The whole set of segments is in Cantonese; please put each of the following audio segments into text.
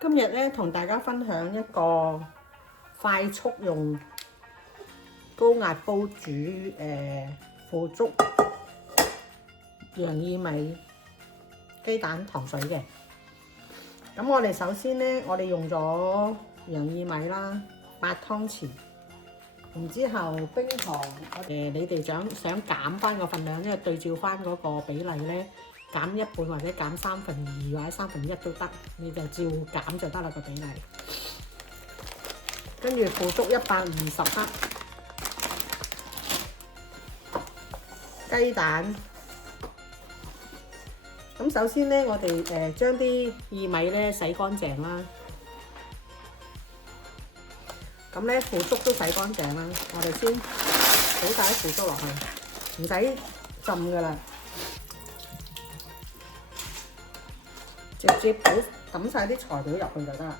今日咧同大家分享一個快速用高壓煲煮腐竹、洋薏米、雞蛋、糖水嘅。咁我哋首先咧，我哋用咗洋薏米啦，8湯匙。然之後冰糖，你哋想減翻個份量，因為對照翻嗰個比例咧，減一半或者減2/3或者1/3都得，你就照減就得啦個比例。跟住腐竹120克，雞蛋。咁首先咧，我哋將啲薏米咧洗乾淨啦。咁咧腐竹都洗乾淨啦，我哋先倒晒啲腐竹落去，唔使浸噶啦，直接抌晒啲材料入去就得啦。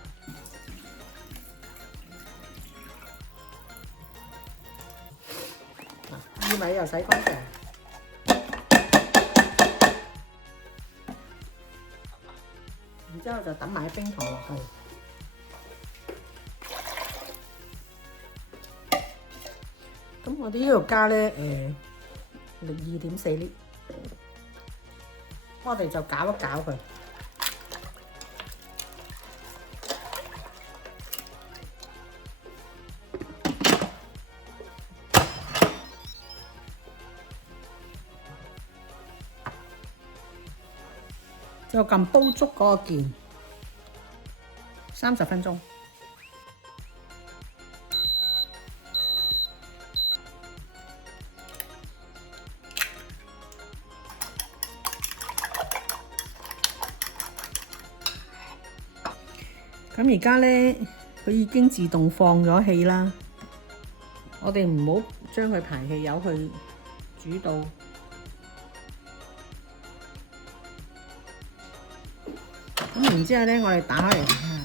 薏米又洗乾淨，然之後就抌埋冰糖落去。咁我哋呢度加咧2.4litres，我哋就攪一攪佢。就撳煲竹嗰個鍵，30分鐘。咁而家咧，佢已經自動放咗氣啦。我哋唔好將佢排氣，由佢煮到。咁然之後咧，我哋打開嚟睇下。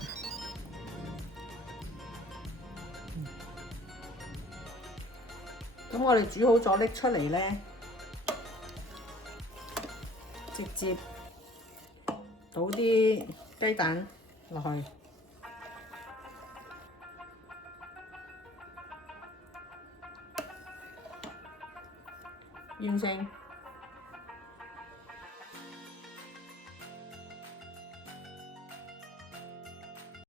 咁我哋煮好咗拎出嚟咧，直接倒啲雞蛋落去。完成。